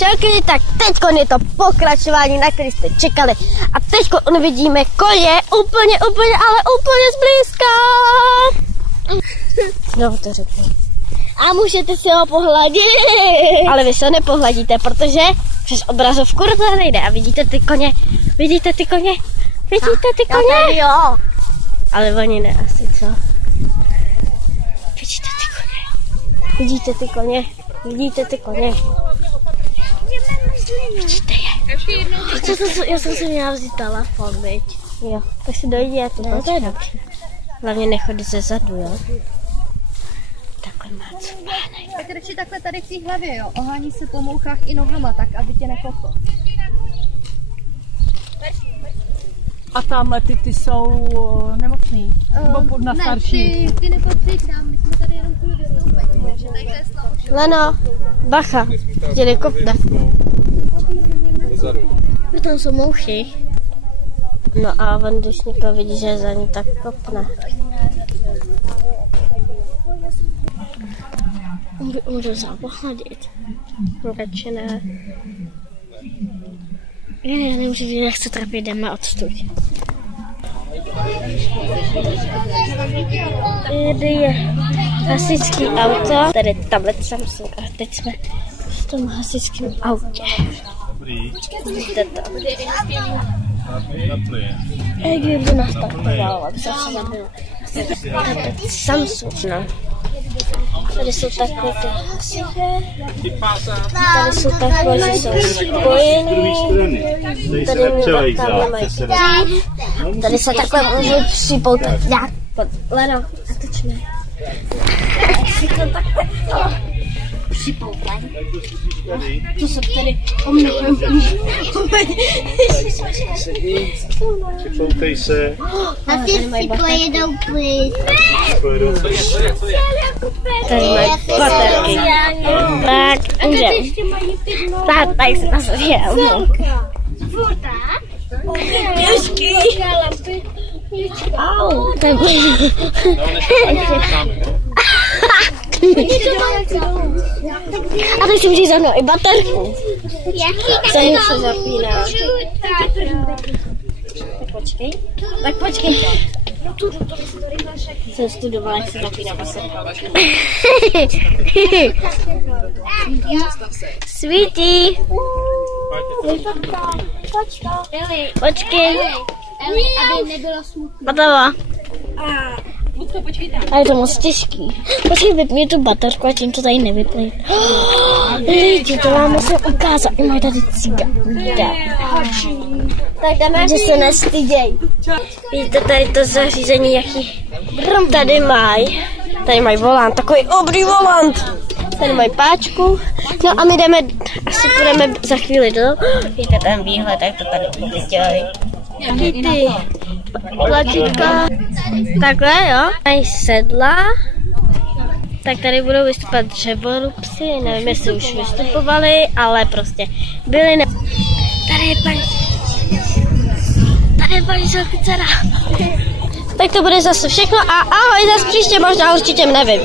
Čauky, tak teďko je to pokračování, na který jste čekali. A teďko uvidíme koně úplně, ale úplně zblízka. Znovu to řeknu. A můžete si ho pohladit. Ale vy se ho nepohladíte, protože přes obrazovku to nejde. A vidíte ty koně? Vidíte ty koně? Vidíte ty koně? Tady jo. Ale oni ne asi, co? Vidíte ty koně? Vidíte ty koně? Vidíte ty koně? Vidíte je? Já jsem si měla vzít telefon, viď? Jo, tak si dojdi, já to počkám. Hlavně nechodí ze zadu, jo? Takhle má cupánek. Tak radši takhle tady v té hlavě, jo. Ohání se po mouchách i nohama, tak aby tě nekoplo. A tamhle ty jsou nemocný? Nebo na starší? Ne, ty nepatří k nám, my jsme tady jenom kvůli vystoupení, takže tady to je slabo. Leno, bacha, tě nekopne. Tam jsou mouchy. No a on, když někoho vidí, že je za ní, tak kopne. Můžu se pohladit. Radši ne. Já nemůžu říct, jak se trapit, jdeme odstud. Tady je hasičský auto, tady tablet Samsung a teď jsme v tom hasičském autě. Vidíte to? Kdyby nás parkoval, aby se zabilo. Tablet Samsung, no. Tady jsou takové ty hasiče. Tady jsou takové, že jsou spojený. Tady mají tady se takhle můžou připoutat. Jak? Leno, natočme. Si to takhle připoutaj. To se tady Připoutej se. A ty si pojedou plyn. Tady mají baterky. Tak, můžem. Tak, tady se nazvěl. Těžký. Au. A teď si můžeš za mnou i baterku. Tady se zapíná. Tak počkej. Jsem studovala, jak se zapíná baterka. Svítí. Počkej. Aby nebylo smutné. Batava. A je to moc těžký. Počkej, vypni tu baterku a tím to tady nevyplní. Lidi, to vám musím ukázat. I mají tady cigáka. Tak jdeme, že se nestyděj. Vidíte tady to zařízení, jaký tady mají. Tady mají volant, takový obrý volant. Tady mají páčku. No a my jdeme, asi půjdeme za chvíli dolů. Vidíte ten výhled, jak to tady viděli. Jaký ty tlačítka. Takhle, jo. Mají sedla. Tak tady budou vystupovat dřevorubci. Nevím, jestli už vystupovali, ale prostě byli. Tady je paní Soficara. Tak to bude zase všechno a ahoj, zase příště, možná určitě nevím.